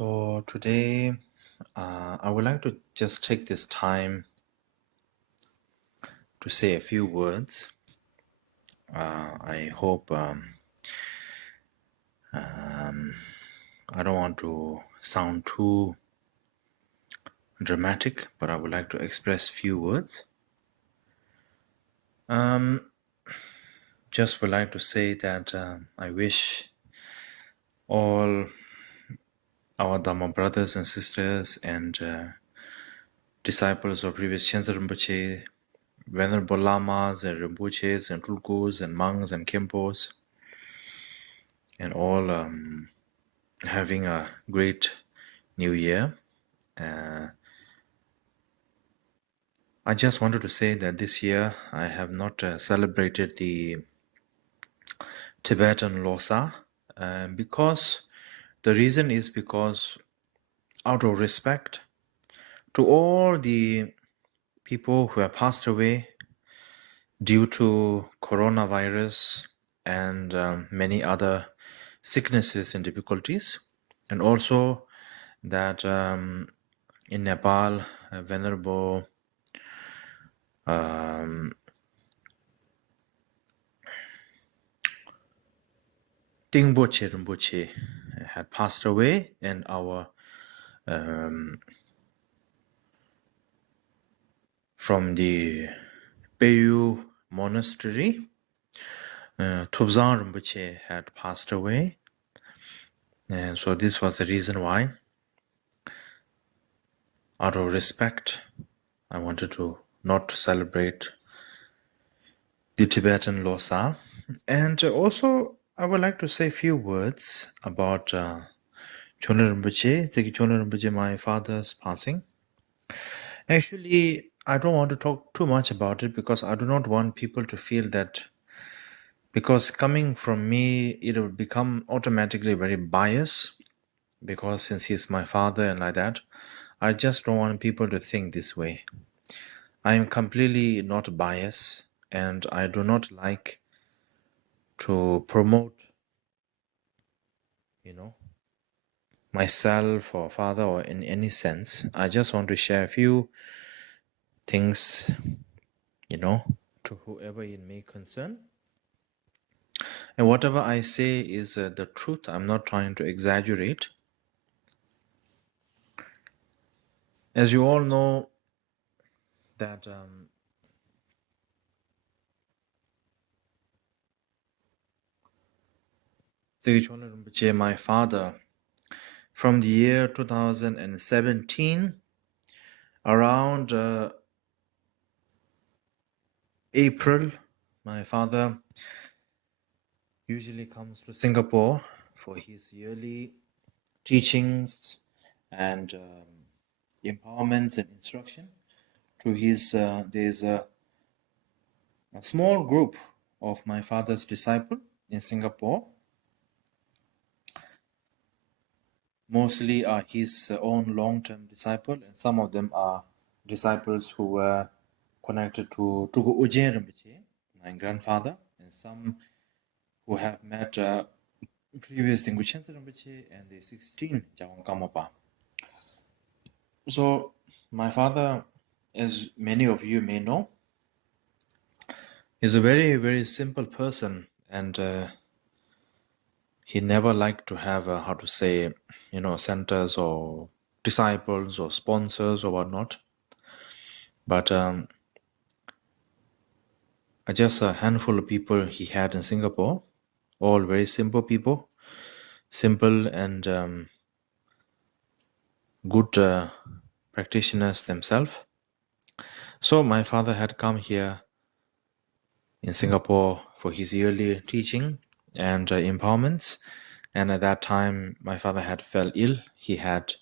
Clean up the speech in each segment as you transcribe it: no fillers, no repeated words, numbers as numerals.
So today, I would like to just take this time to say a few words. I hope I don't want to sound too dramatic, but I would like to express few words. Just would like to say that I wish all our Dharma brothers and sisters and disciples of previous Khyentse Rinpoche, Venerable Lamas and Rinpoches and Tulkus and monks and Khenpos, and all having a great new year. I just wanted to say that this year I have not celebrated the Tibetan Losar because the reason is because out of respect to all the people who have passed away due to coronavirus and many other sicknesses and difficulties, and also that in Nepal, Venerable Dilgo Khyentse Rinpoche had passed away, and our from the Peyu monastery, Thubzang Rinpoche had passed away, and so this was the reason why, out of respect, I wanted to not celebrate the Tibetan Losar. And also, I would like to say a few words about Chokling Rinpoche, Tsikey Chokling Rinpoche, my father's passing. Actually, I don't want to talk too much about it because I do not want people to feel that, because coming from me, it will become automatically very biased, because since he's my father and like that, I just don't want people to think this way. I am completely not biased, and I do not like to promote, myself or father or in any sense. I just want to share a few things, to whoever it may concern. And whatever I say is the truth. I'm not trying to exaggerate. As you all know, that Tsikey Chokling Rinpoche, my father, from the year 2017, around April, my father usually comes to Singapore for his yearly teachings and empowerments and instruction. To his, there's a small group of my father's disciple in Singapore. Mostly are his own long-term disciple, and some of them are disciples who were connected to Tugu Ujien Rinpoche, my grandfather, and some who have met previous Dilgo Khyentse Rinpoche and the 16 Jawang Kamapa. So my father, as many of you may know, is a very, very simple person, and he never liked to have, centers or disciples or sponsors or whatnot. But just a handful of people he had in Singapore, all very simple people, simple and good practitioners themselves. So my father had come here in Singapore for his yearly teaching and empowerments. And at that time, my father had fell ill. He had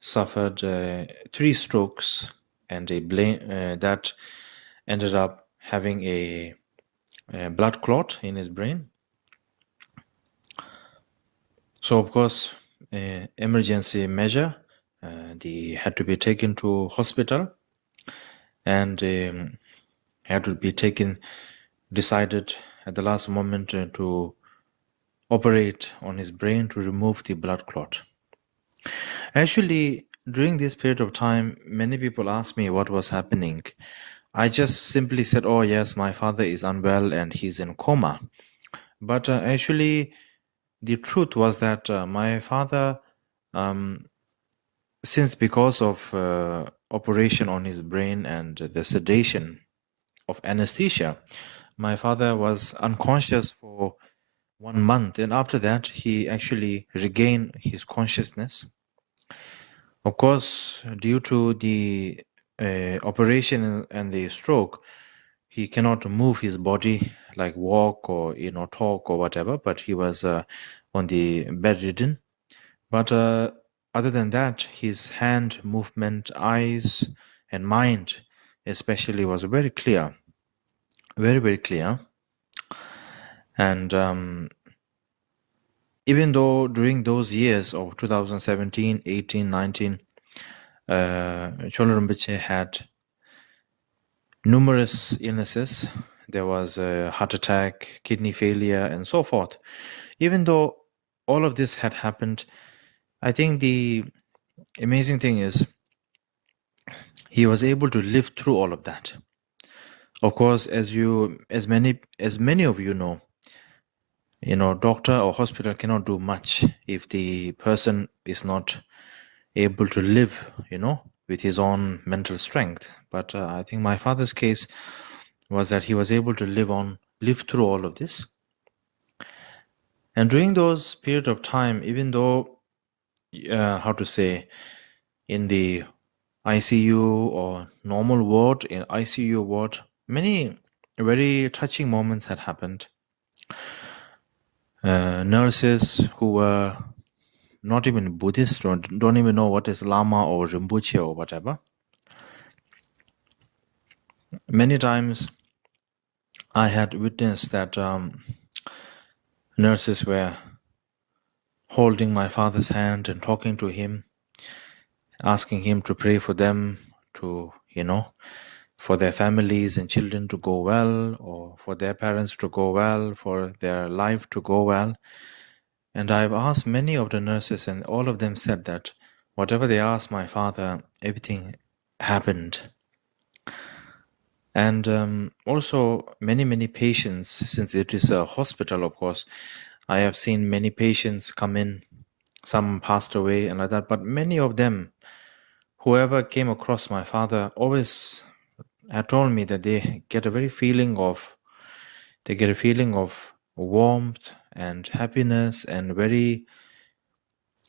suffered 3 strokes and that ended up having a blood clot in his brain. So of course, emergency measure, they had to be taken to hospital, and had to be decided at the last moment to operate on his brain to remove the blood clot. Actually, during this period of time, many people asked me what was happening. I just simply said, "Oh yes, my father is unwell and he's in coma." But actually, the truth was that my father, um, since because of operation on his brain and the sedation of anesthesia, my father was unconscious for 1 month, and after that, he actually regained his consciousness. Of course, due to the operation and the stroke, he cannot move his body like walk or talk or whatever. But he was on the bedridden. But other than that, his hand movement, eyes, and mind, especially, was very clear, very very clear. And even though during those years of 2017, 18, 19, Chokling Rinpoche had numerous illnesses. There was a heart attack, kidney failure, and so forth. Even though all of this had happened, I think the amazing thing is he was able to live through all of that. Of course, as many of you know, doctor or hospital cannot do much if the person is not able to live, with his own mental strength. But I think my father's case was that he was able to live through all of this. And during those period of time, even though, how to say, in the ICU or normal ward, in ICU ward, many very touching moments had happened. Nurses who were not even Buddhist or don't even know what is Lama or Rinpoche or whatever. Many times I had witnessed that nurses were holding my father's hand and talking to him, asking him to pray for them, to, for their families and children to go well, or for their parents to go well, for their life to go well. And I've asked many of the nurses, and all of them said that whatever they asked my father, everything happened. And also many patients, since it is a hospital, of course, I have seen many patients come in, some passed away and like that, but many of them, whoever came across my father, always had told me that they get a feeling of warmth and happiness and very,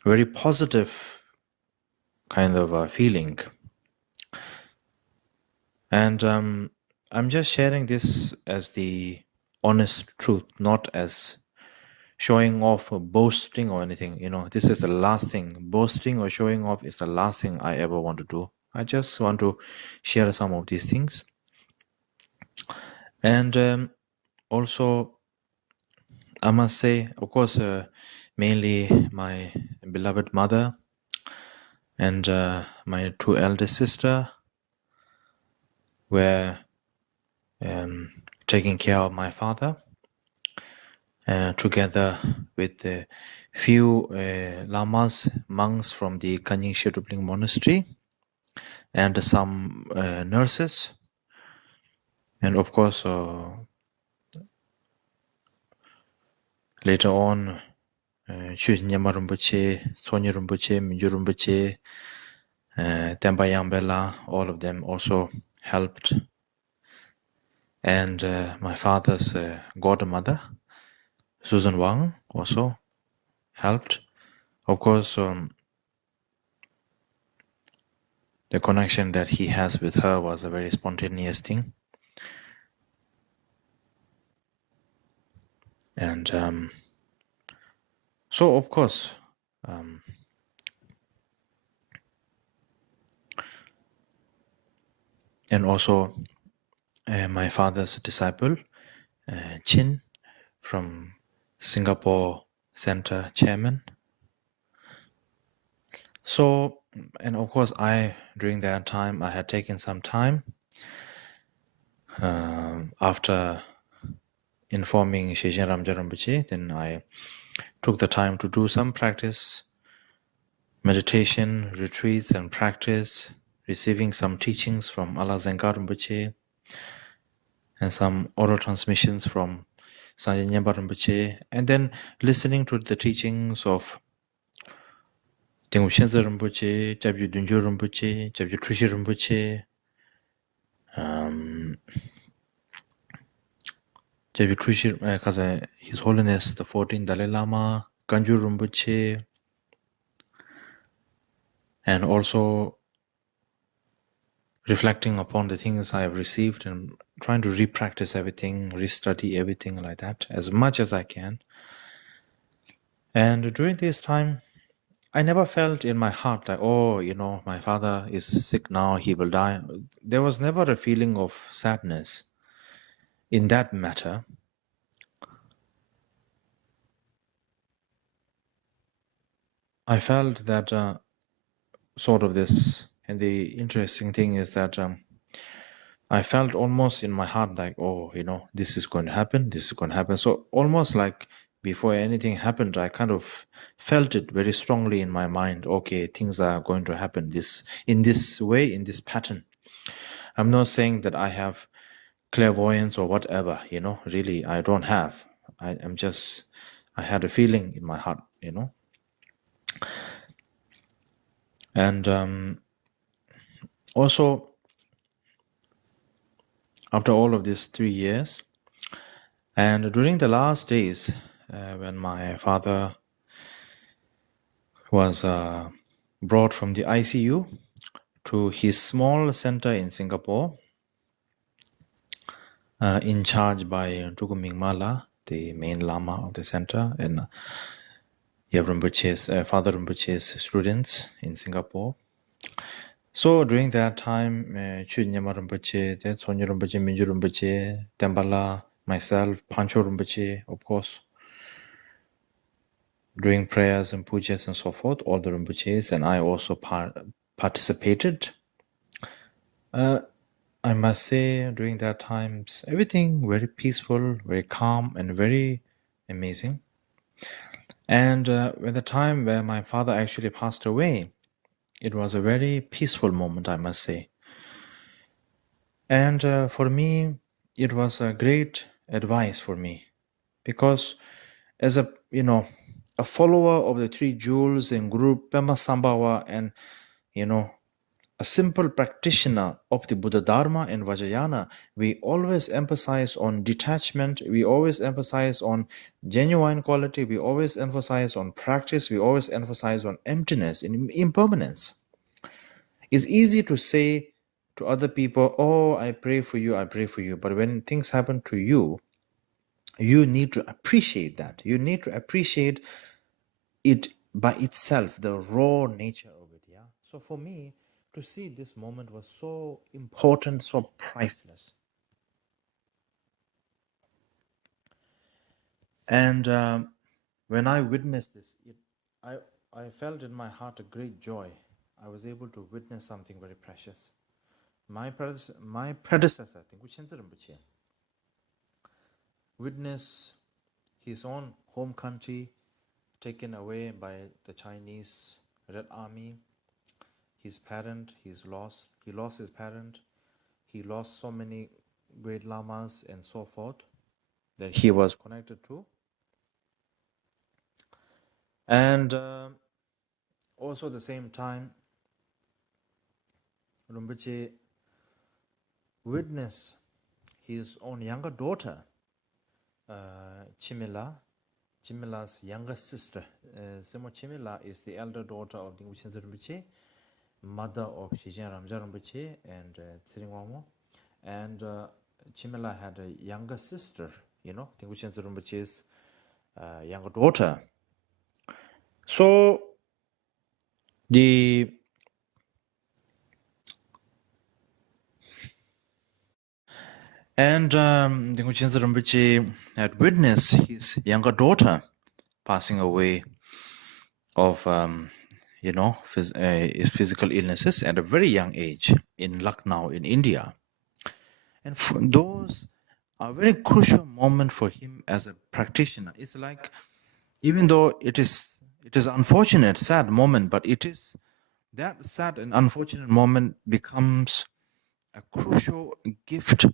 very positive kind of a feeling. And I'm just sharing this as the honest truth, not as showing off or boasting or anything. This is the last thing. Boasting or showing off is the last thing I ever want to do. I just want to share some of these things. And also, I must say, of course, mainly my beloved mother and my two eldest sister were taking care of my father, together with a few lamas, monks from the Khyentse Chokling Monastery, and some nurses, and of course later on Chu Nyama Rinpoche, Sonya Rinpoche, Minju Rinpoche, Tempa Yambela, all of them also helped. And my father's godmother, Susan Wang, also helped. Of course, the connection that he has with her was a very spontaneous thing. And so, of course, and also my father's disciple, Chin, from Singapore Center chairman. So, and of course, during that time, I had taken some time after informing Sheshen Ramja Rinpoche. Then I took the time to do some practice, meditation, retreats and practice, receiving some teachings from Alakzengka Rinpoche and some oral transmissions from Sanjay Nyempa Rinpoche, and then listening to the teachings of Dilgo Khyentse Rinpoche, Chabju Dunjo Rinpoche, Chabju Trushi Rinpoche, Chabju Trushi, His Holiness the 14th Dalai Lama, Ganju Rinpoche, and also reflecting upon the things I have received and trying to re-practice everything, restudy everything like that as much as I can. And during this time, I never felt in my heart like, oh, my father is sick now, he will die. There was never a feeling of sadness in that matter. I felt that sort of this, and the interesting thing is that I felt almost in my heart like, oh, this is going to happen, this is going to happen. So almost like before anything happened, I kind of felt it very strongly in my mind. Okay, things are going to happen in this way, in this pattern. I'm not saying that I have clairvoyance or whatever, really, I don't have. I had a feeling in my heart, And also, after all of these 3 years, and during the last days, when my father was brought from the ICU to his small center in Singapore, in charge by Tukuming Mala, the main Lama of the center, and Father Rinpoche's students in Singapore. So during that time, Chu Nyama Rinpoche, Sonyo Rinpoche, Minju Rinpoche, Tembala, myself, Pancho Rinpoche, of course, doing prayers and pujas and so forth, all the Rinpoches, and I also participated. I must say, during that times, everything very peaceful, very calm, and very amazing. And when the time where my father actually passed away, it was a very peaceful moment, I must say. And for me, it was a great advice for me, because as a follower of the three jewels in group Pema Sambhava, and a simple practitioner of the Buddha Dharma and Vajrayana, we always emphasize on detachment, we always emphasize on genuine quality, we always emphasize on practice, we always emphasize on emptiness and impermanence. It's easy to say to other people, oh, I pray for you, I pray for you. But when things happen to you, you need to appreciate that. You need to appreciate it by itself, the raw nature of it. Yeah. So for me, to see this moment was so important, so priceless. And when I witnessed this, I felt in my heart a great joy. I was able to witness something very precious. My predecessor, Dilgo Khyentse Rinpoche, witnessed his own home country taken away by the Chinese Red Army. His parent, he lost his parent. He lost so many great lamas and so forth that he was connected to. And also at the same time, Rinpoche witnessed his own younger daughter, Chimila's younger sister. Simo Chimila is the elder daughter of Dilgo Khyentse Rinpoche, mother of Shijin Ramja Rinpoche and Tsiringwamo. And Chimila had a younger sister, Dilgo Khyentse Rinpoche's younger daughter. So Dilgo Khyentse Rinpoche had witnessed his younger daughter passing away of physical illnesses at a very young age in Lucknow in India. And those are very crucial moment for him as a practitioner. It's like Even though it is unfortunate, sad moment, but it is that sad and unfortunate moment becomes a crucial gift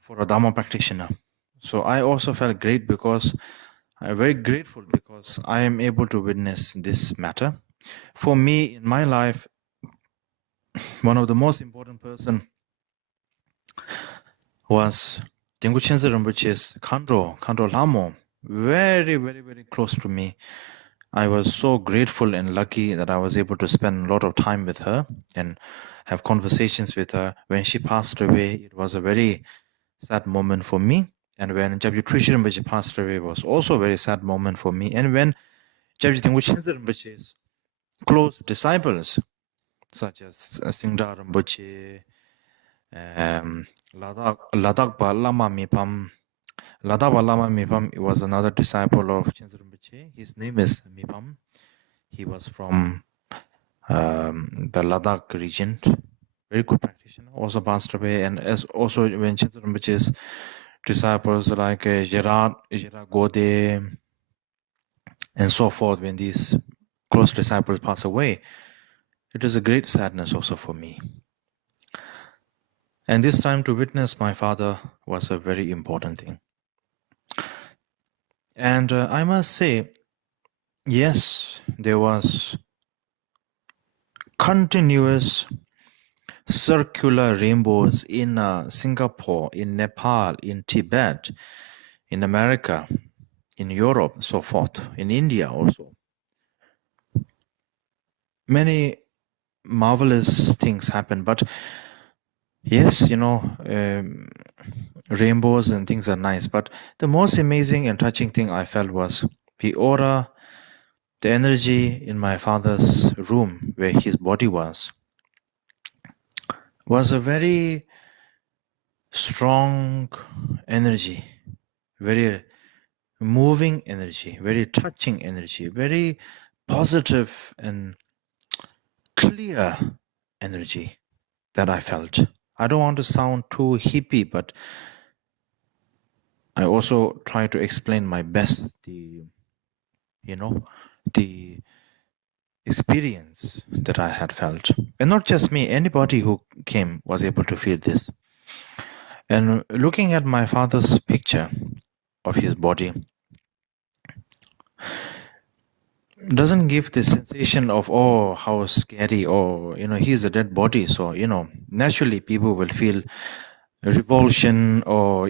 for a Dharma practitioner. So I also felt great because I'm very grateful because I am able to witness this matter. For me, in my life, one of the most important person was Dilgo Khyentse Rinpoche's Khandro Lamo. Very, very, very close to me. I was so grateful and lucky that I was able to spend a lot of time with her and have conversations with her. When she passed away, it was a very sad moment for me. And when Jabji Trisha Rinpoche passed away, it was also a very sad moment for me. And when Jabji Dilgo Khyentse Rinpoche's close disciples, such as Singda Rinpoche, Ladakpa Lama Mipam, Ladakpa Lama Mipam was another disciple of Khyentse Rinpoche. His name is Mipam. He was from the Ladakh region. Very good practitioner, also passed away. And as also when Khyentse Rinpoche's disciples like Gerard Gode and so forth, when these close disciples pass away, it is a great sadness also for me. And this time to witness my father was a very important thing. And I must say, yes, there was continuous circular rainbows in Singapore, in Nepal, in Tibet, in America, in Europe, so forth, in India also. Many marvelous things happen, but yes, rainbows and things are nice, but the most amazing and touching thing I felt was the aura, the energy in my father's room where his body was a very strong energy, very moving energy, very touching energy, very positive and clear energy that I felt. I don't want to sound too hippie, but I also try to explain my best the experience that I had felt. And not just me, anybody who came was able to feel this. And looking at my father's picture of his body doesn't give the sensation of, oh, how scary, or, he's a dead body. So, naturally people will feel revulsion or,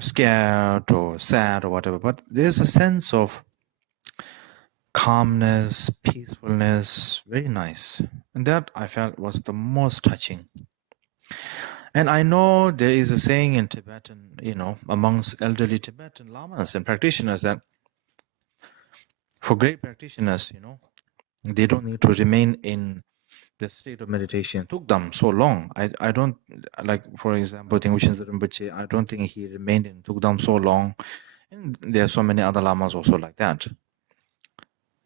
scared or sad or whatever. But there's a sense of calmness, peacefulness, very nice. And that I felt was the most touching. And I know there is a saying in Tibetan, amongst elderly Tibetan lamas and practitioners that for great practitioners, they don't need to remain in the state of meditation. It took them so long. I don't, like, for example, Dilgo Khyentse Rinpoche, I don't think he remained in Tukdam so long. And there are so many other lamas also like that.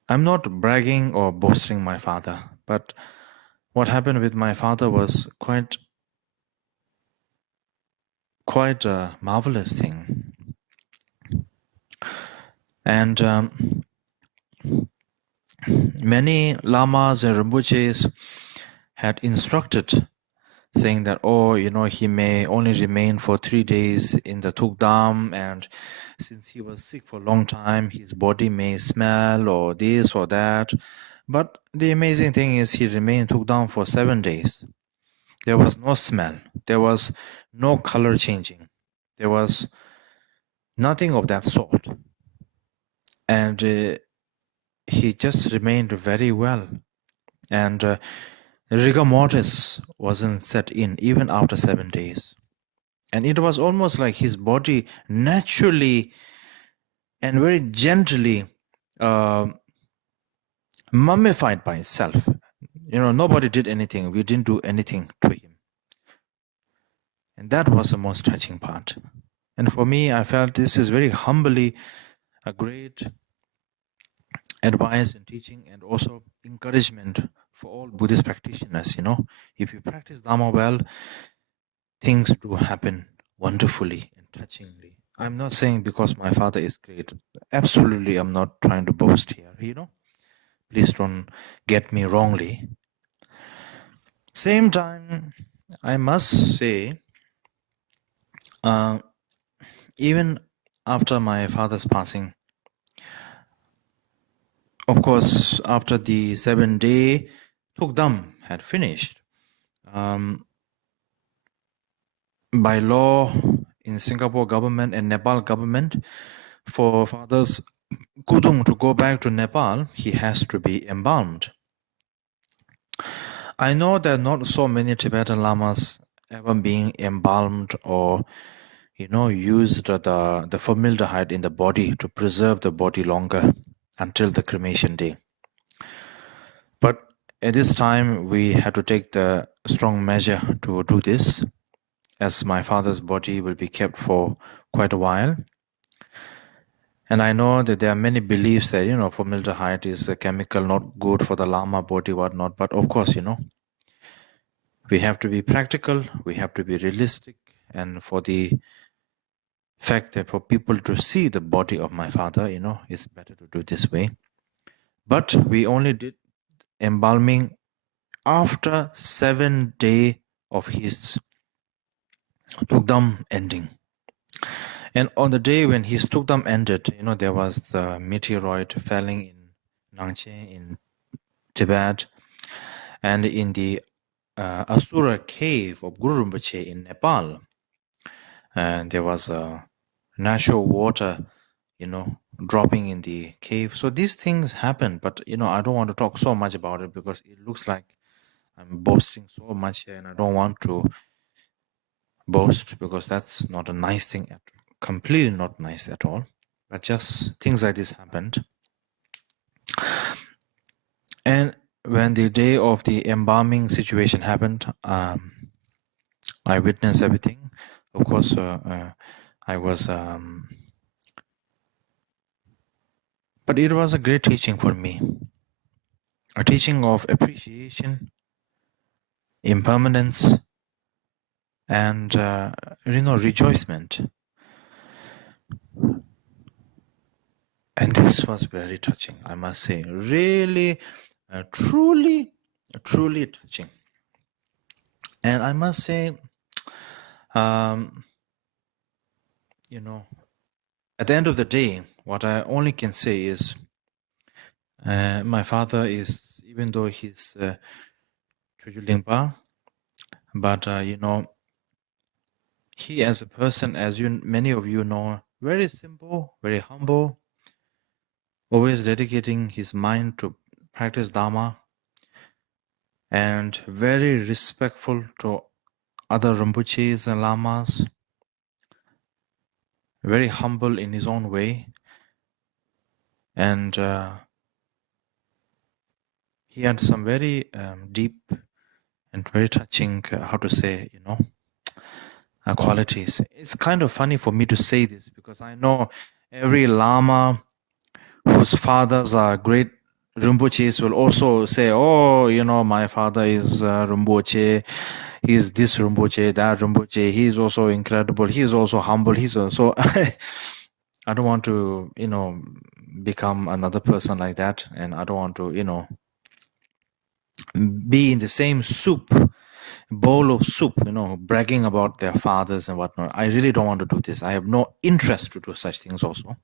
I'm not bragging or boasting my father, but what happened with my father was quite a marvelous thing. And many lamas and Rinpoches had instructed, saying that, oh, he may only remain for 3 days in the Tukdam, and since he was sick for a long time, his body may smell or this or that. But the amazing thing is he remained in Tukdam for 7 days. There was no smell. There was no color changing. There was nothing of that sort. And he just remained very well. And rigor mortis wasn't set in even after 7 days. And it was almost like his body naturally and very gently mummified by itself. Nobody did anything. We didn't do anything to him. And that was the most touching part. And for me, I felt this is very humbly a great advice and teaching, and also encouragement for all Buddhist practitioners. If you practice Dharma well, things do happen wonderfully and touchingly I'm not saying because my father is great. Absolutely, I'm not trying to boast here, Please don't get me wrongly. Same time, I must say, even after my father's passing, of course, after the 7-day Tukdam had finished, by law in Singapore government and Nepal government, for father's Kudung to go back to Nepal, he has to be embalmed. I know that not so many Tibetan lamas ever being embalmed or used the formaldehyde in the body to preserve the body longer until the cremation day. But at this time, we had to take the strong measure to do this, as my father's body will be kept for quite a while. And I know that there are many beliefs that, formaldehyde is a chemical not good for the lama body, whatnot. But of course, we have to be practical, we have to be realistic. And for the fact that for people to see the body of my father, it's better to do this way. But we only did embalming after 7 days of his Tukdam ending. And on the day when his Tukdam ended, there was the meteoroid falling in Nangche in Tibet, and in the Asura cave of Guru Rinpoche in Nepal. And there was natural water, dropping in the cave. So these things happened, but I don't want to talk so much about it because it looks like I'm boasting so much here, and I don't want to boast because that's not a nice thing, completely not nice at all. But just things like this happened. And when the day of the embalming situation happened, I witnessed everything. Of course, I was, but it was a great teaching for me. A teaching of appreciation, impermanence, and rejoicement. And this was very touching, I must say. Really, truly touching. And I must say, at the end of the day, what I only can say is my father is, even though he's Chujulingpa, but he as a person, as many of you know, very simple, very humble, always dedicating his mind to practice Dharma, and very respectful to other Rinpoches and Lamas, very humble in his own way. And he had some very deep and very touching, qualities. It's kind of funny for me to say this because I know every Lama whose fathers are great Rinpoches will also say, oh, my father is Rinpoche, he's this Rinpoche, that Rinpoche, he's also incredible, he's also humble, he's also... I don't want to, become another person like that, and I don't want to, be in the same bowl of soup, bragging about their fathers and whatnot. I really don't want to do this. I have no interest to do such things also.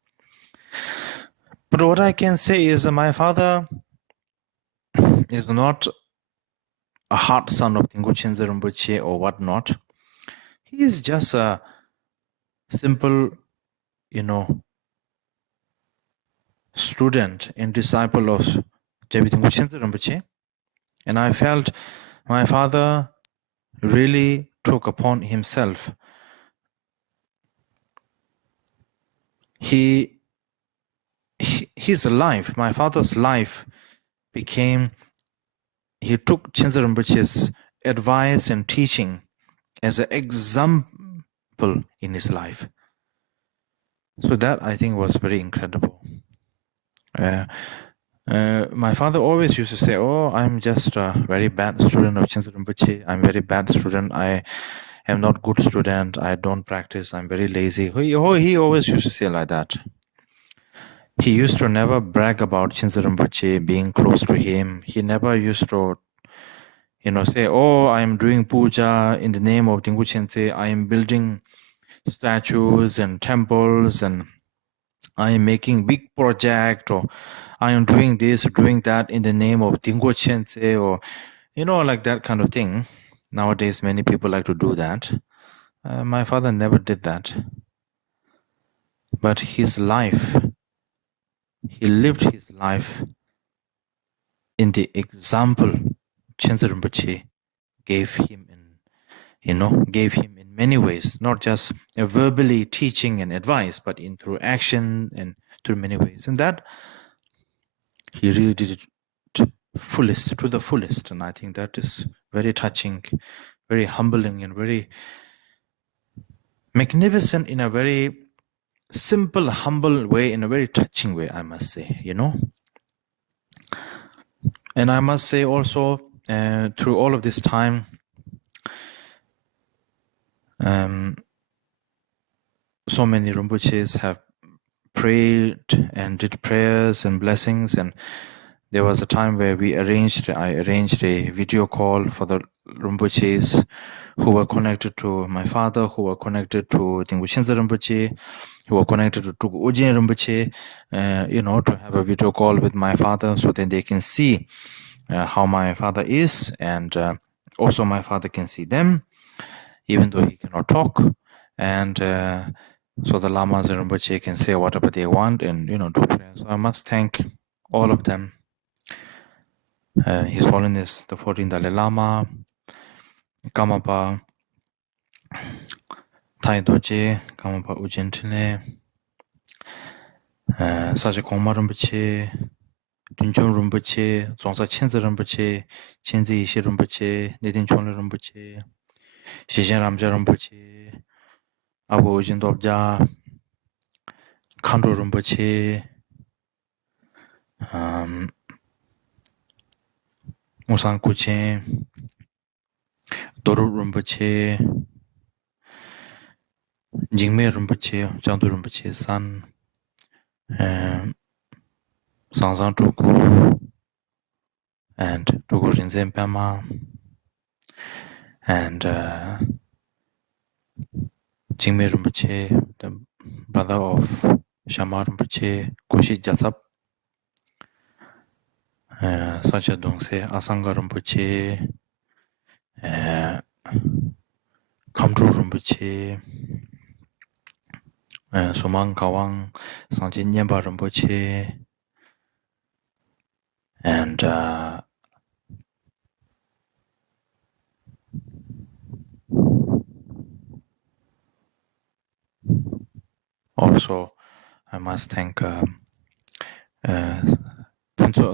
But what I can say is that my father is not a hard son of Dilgo Khyentse Rinpoche or whatnot. He is just a simple, student and disciple of Dilgo Khyentse Rinpoche. And I felt my father really took upon himself. His life, my father's life, became, he took Khyentse Rinpoche's advice and teaching as an example in his life. So that, I think, was very incredible. My father always used to say, oh, I'm just a very bad student of Khyentse Rinpoche. I'm a very bad student. I'm not good student, I don't practice, I'm very lazy. He always used to say like that. He used to never brag about Khyentse Rinpoche being close to him. He never used to, say, oh, I'm doing puja in the name of Dilgo Khyentse. I am building statues and temples, and I am making big project, or I am doing this, doing that in the name of Dilgo Khyentse, or, like that kind of thing. Nowadays, many people like to do that. My father never did that. But his life, he lived his life in the example Khyentse Rinpoche gave him in many ways, not just verbally teaching and advice, but through action and through many ways. And that he really did it to the fullest. And I think that is very touching, very humbling, and very magnificent in a very simple, humble way, in a very touching way, I must say, And I must say also, through all of this time, so many Rinpoches have prayed and did prayers and blessings, and there was a time where I arranged a video call for the Rinpoches who were connected to my father, who were connected to Dilgo Khyentse Rinpoche, who were connected to Tuku Ujin Rinpoche, to have a video call with my father so that they can see how my father is, and also my father can see them, even though he cannot talk. And so the Lamas and Rinpoche can say whatever they want and, do prayers. So I must thank all of them. His Holiness, the 14th Dalai Lama, Kamapa, Tai Doje, Kamapa Ujentine, Saja Kongma Rinpoche, Dunjong Rinpoche, Zongsa Khyentse Rinpoche, Khyentse Yangsi Rinpoche, Nedin Chokling Rinpoche, Shishin Ramja Rinpoche, Abu Ujin Dobja, Khandro Rinpoche, Musang Kuchen, Doru Rinpoche, Jingme Rinpoche, Jangdu Rinpoche San, Sangzang Tuku, and Tuku Rinzen Pema, and Jingme Rinpoche, the brother of Shama Rinpoche, Koshi Jasap, Sacha Dongse, Asanga Rinpoche, Kamdru Rinpoche, Sumang Kawang, Sanjin Nyemba Rinpoche, and also I must thank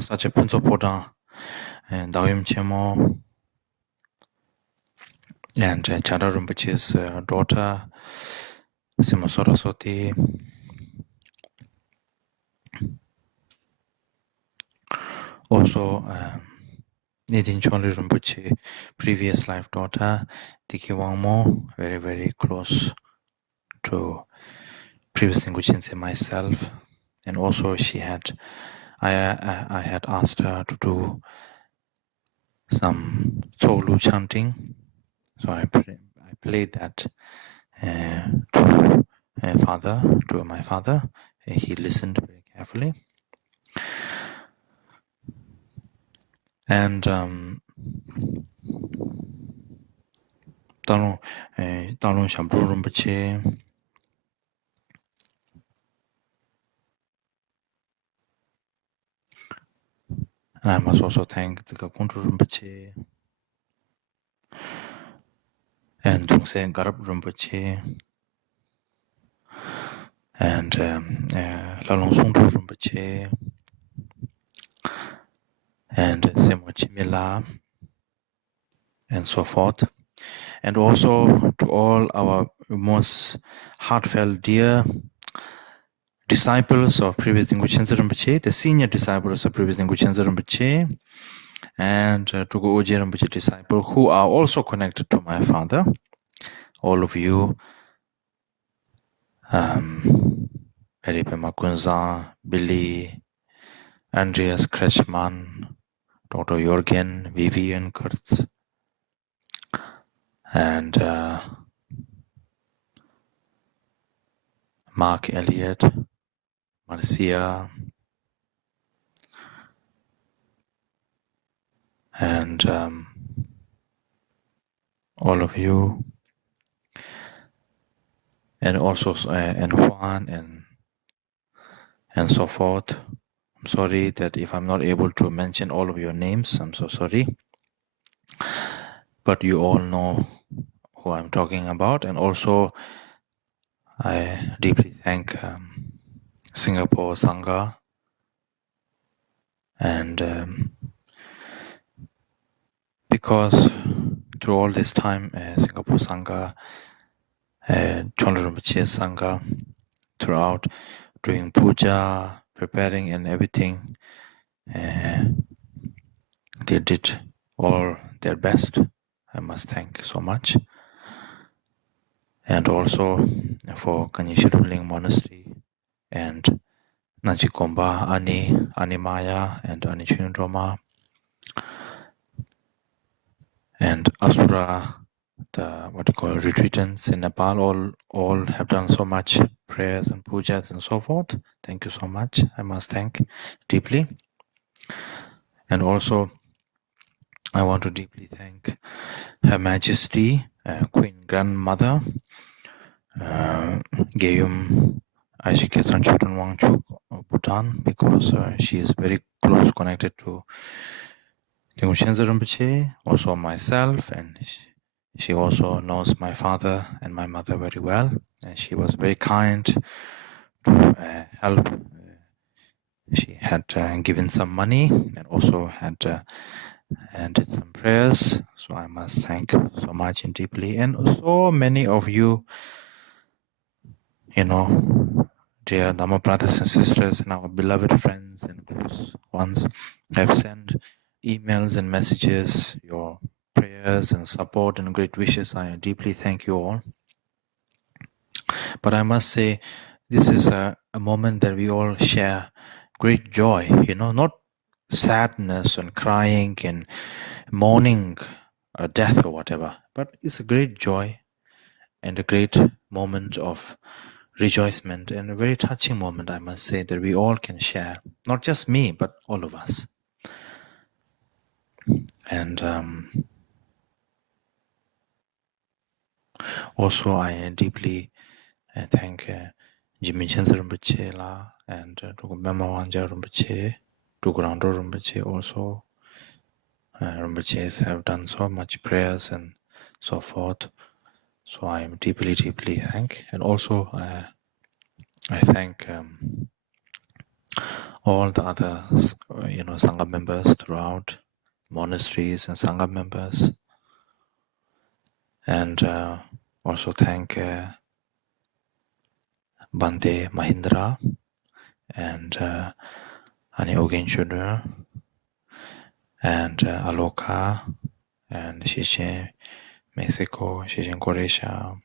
such a Punso Podang and Daoyim Chemo and Chada Rinpoche's daughter, Sima Saraswati. Also, Nedin Chokling Rinpoche, previous life daughter, Tiki Wangmo, very, very close to previous Dilgo Khyentse myself. And also I had asked her to do some Tsoglu chanting. So I played that to my father. He listened very carefully. And Talon Shabru Rinpoche, I must also thank Tsikey Chokling Rinpoche and Dungse Garab Rinpoche and Lalong Songdo Rinpoche and Semo Chimila and so forth. And also to all our most heartfelt dear disciples of previous Dilgo Khyentse Rinpoche, the senior disciples of previous Dilgo Khyentse Rinpoche, and Tuku Ujin Rinpoche disciple who are also connected to my father. all of you, Peripema Kunza, Billy, Andreas Kretschmann, Dr. Jorgen, Vivian Kurtz, and Mark Elliott, Marcia, and all of you, and also and Juan and so forth. I'm sorry that if I'm not able to mention all of your names, I'm so sorry. But you all know who I'm talking about, and also I deeply thank Singapore Sangha, and because through all this time, Singapore Sangha, Chokling Rinpoche Sangha, throughout doing puja, preparing and everything, they did all their best. I must thank so much. And also for Kanyishirubling Monastery and Najikomba, Animaya, and Anichunroma, and Asura, the retreatants in Nepal, all have done so much prayers and pujas and so forth. Thank you so much. I must thank deeply. And also, I want to deeply thank Her Majesty, Queen Grandmother, Geyum Ajike Sanchodan Wangchuk of Bhutan, because she is very close connected to Dilgo Khyentse Rinpoche, also myself, and she also knows my father and my mother very well, and she was very kind to help. She had given some money and also had and did some prayers, so I must thank so much and deeply. And so many of you, dear Dhamma brothers and sisters and our beloved friends and close ones, have sent emails and messages, your prayers and support and great wishes. I deeply thank you all. But I must say, this is a moment that we all share great joy, not sadness and crying and mourning death or whatever, but it's a great joy and a great moment of rejoicement and a very touching moment, I must say, that we all can share. Not just me, but all of us. And also, I deeply thank Jimmy Khyentse Rinpoche La and Mema Wangja Rinpoche, Tukurangdo Rinpoche also. Rinpoches have done so much prayers and so forth. So I am deeply, deeply thank. And also, I thank all the other, Sangha members throughout, monasteries and Sangha members. And also thank Bante Mahindra and Ani Ogen Shudur and Aloka and Shishin Mexico, Shishin Croatia.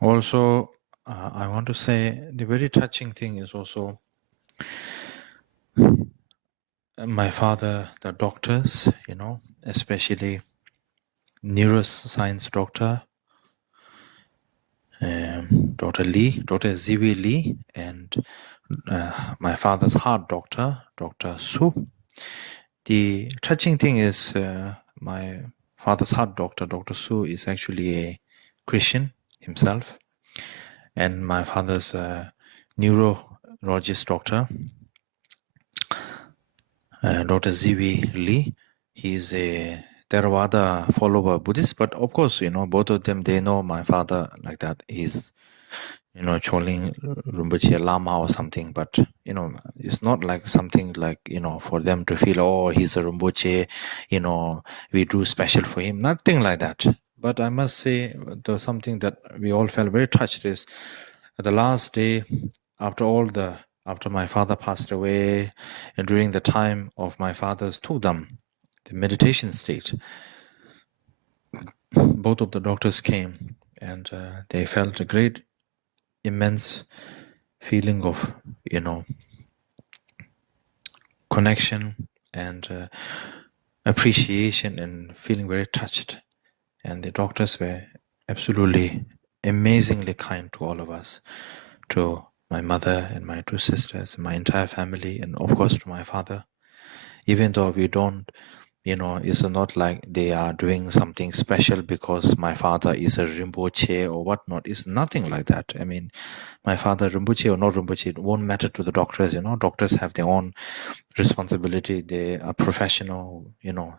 Also, I want to say the very touching thing is also my father, the doctors, especially neuroscience doctor, Dr. Lee, Dr. Ziwi Lee, and my father's heart doctor, Dr. Su. The touching thing is my father's heart doctor, Dr. Su, is actually a Christian himself. And my father's neurologist doctor, Dr. Ziwi Lee, he's a Theravada follower Buddhist, but of course, both of them, they know my father like that. He's, Chokling Rinpoche Lama or something, but, it's not like something like, for them to feel, oh, he's a Rinpoche, we do special for him, nothing like that. But I must say, there's something that we all felt very touched is at the last day, after my father passed away, and during the time of my father's Tudam, the meditation state, both of the doctors came, and they felt a great, immense feeling of, connection and appreciation, and feeling very touched. And the doctors were absolutely amazingly kind to all of us, to my mother and my two sisters, my entire family, and of course to my father. Even though we don't, it's not like they are doing something special because my father is a Rinpoche or whatnot. It's nothing like that. I mean, my father, Rinpoche or not Rinpoche, it won't matter to the doctors. Doctors have their own responsibility. They are professional.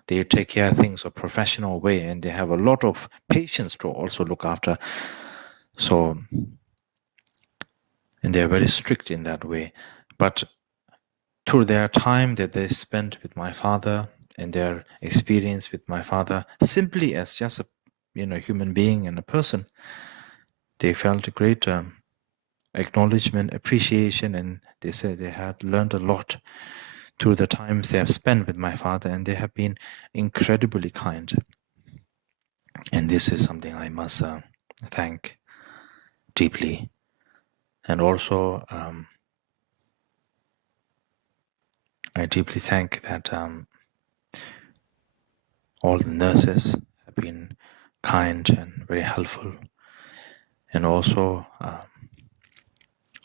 They take care of things a professional way, and they have a lot of patients to also look after. So, and they're very strict in that way. But through their time that they spent with my father and their experience with my father, simply as just a human being and a person, they felt a great acknowledgement, appreciation, and they said they had learned a lot through the times they have spent with my father, and they have been incredibly kind. And this is something I must thank deeply. And also, I deeply thank that all the nurses have been kind and very helpful. And also,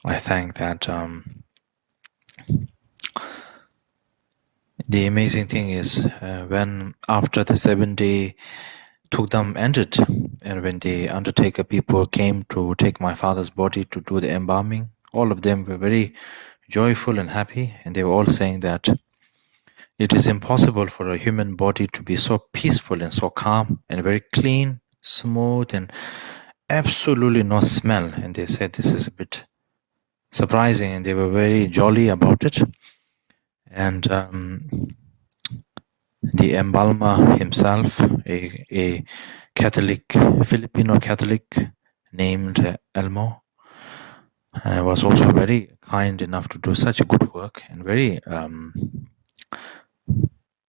I thank that the amazing thing is when after the 7-day Tukdam ended, and when the undertaker people came to take my father's body to do the embalming, all of them were very joyful and happy, and they were all saying that it is impossible for a human body to be so peaceful and so calm and very clean, smooth, and absolutely no smell. And they said this is a bit surprising, and they were very jolly about it. And the embalmer himself, a Catholic, Filipino Catholic named Elmo, was also very kind enough to do such good work, and very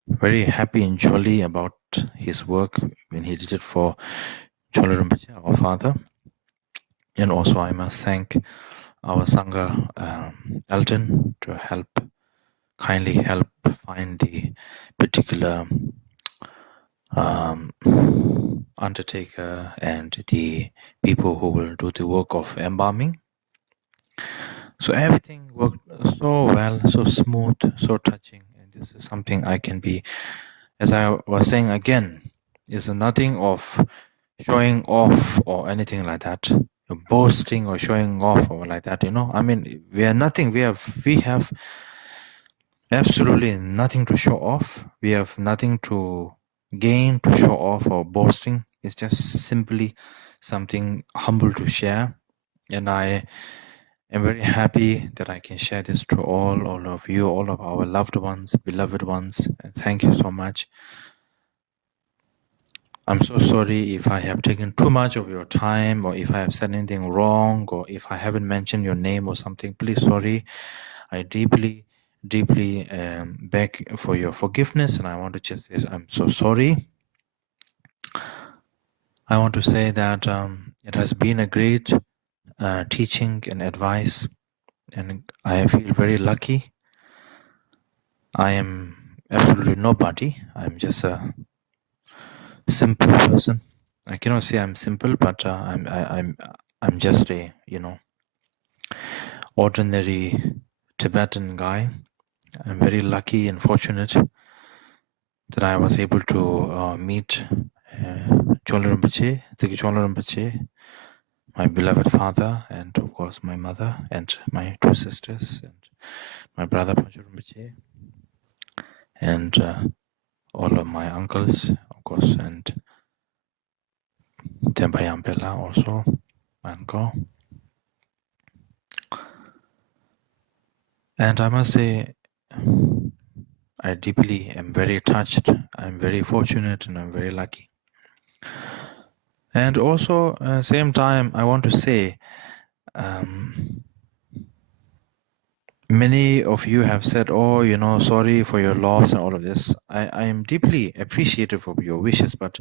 very happy and jolly about his work when he did it for Chokling Rinpoche, our father. And also I must thank our Sangha Elton to kindly help find the particular undertaker and the people who will do the work of embalming. So everything worked so well, so smooth, so touching. And this is something I can be, as I was saying again, is nothing of showing off or anything like that, boasting or showing off or like that. I mean, we are nothing. We have absolutely nothing to show off. We have nothing to gain to show off or boasting. It's just simply something humble to share. And I am very happy that I can share this to all of you, all of our loved ones, beloved ones. And thank you so much. I'm so sorry if I have taken too much of your time, or if I have said anything wrong, or if I haven't mentioned your name or something. Please, sorry. I deeply beg for your forgiveness, and I want to just say I'm so sorry. I want to say that it has been a great teaching and advice, and I feel very lucky. I am absolutely nobody. I'm just a simple person. I cannot say I'm simple, but I'm just a ordinary Tibetan guy. I'm very lucky and fortunate that I was able to meet Chokling Rinpoche, Tsikey Chokling Rinpoche, my beloved father, and of course my mother, and my two sisters, and my brother Pancho Rinpoche, and all of my uncles, of course, and Tempa Yampela also, my uncle. And I must say, I deeply am very touched. I'm very fortunate, and I'm very lucky. And also, same time, I want to say, many of you have said, oh, sorry for your loss and all of this. I am deeply appreciative of your wishes, but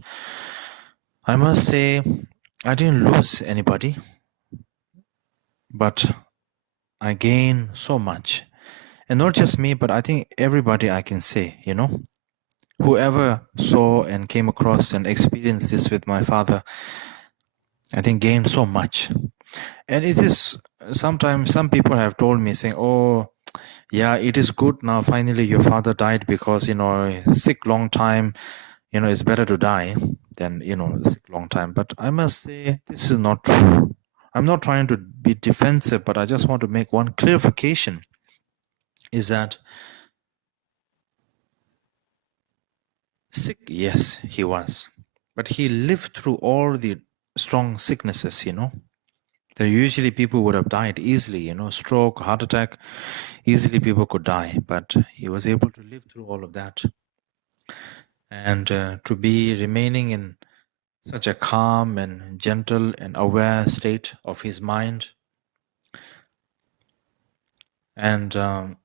I must say, I didn't lose anybody, but I gained so much. And not just me, but I think everybody I can say, whoever saw and came across and experienced this with my father, I think gained so much. And it is sometimes some people have told me saying, oh, yeah, it is good now. Finally, your father died because, sick long time, it's better to die than, sick long time. But I must say, this is not true. I'm not trying to be defensive, but I just want to make one clarification is that sick, yes, he was, but he lived through all the strong sicknesses, There usually people would have died easily, stroke, heart attack, easily people could die, but he was able to live through all of that. And to be remaining in such a calm and gentle and aware state of his mind, and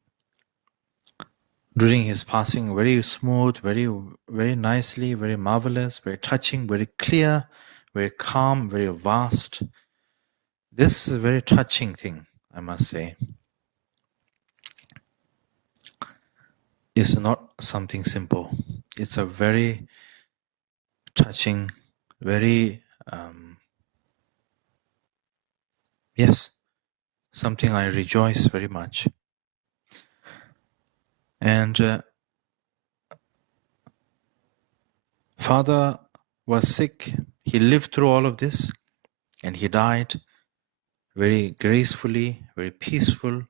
during his passing, very smooth, very, very nicely, very marvelous, very touching, very clear, very calm, very vast. This is a very touching thing, I must say. It's not something simple. It's a very touching, very, yes, something I rejoice very much. And Father was sick. He lived through all of this and he died very gracefully, very peaceful,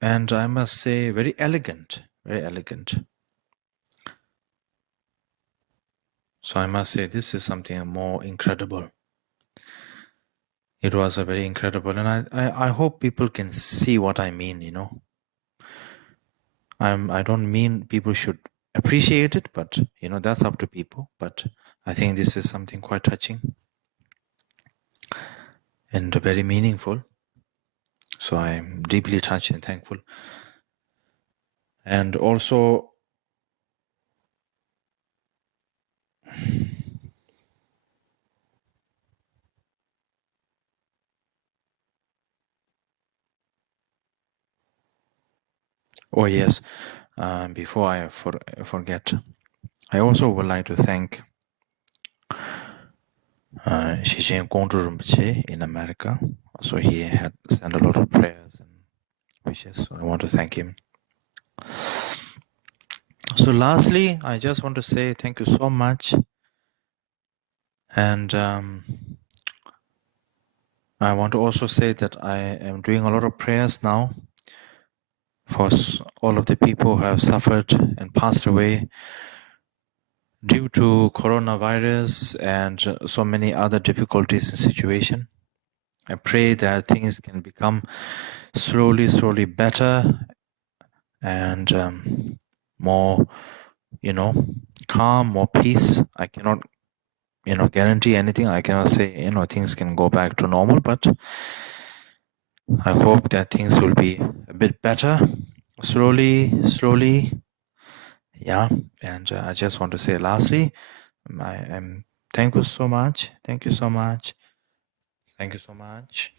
and I must say very elegant, very elegant. So I must say this is something more incredible. It was a very incredible, and I hope people can see what I mean, I don't mean people should appreciate it, but that's up to people. But I think this is something quite touching and very meaningful. So I'm deeply touched and thankful. And also, oh yes, before I forget, I also would like to thank Tsikey Chokling Rinpoche in America. So he had sent a lot of prayers and wishes. So I want to thank him. So lastly, I just want to say thank you so much. And I want to also say that I am doing a lot of prayers now for all of the people who have suffered and passed away due to coronavirus and so many other difficulties and situations. I pray that things can become slowly better and more, calm, more peace. I cannot, guarantee anything. I cannot say, things can go back to normal, but I hope that things will be a bit better, slowly. Yeah. And I just want to say lastly, I am thank you so much. Thank you so much. Thank you so much.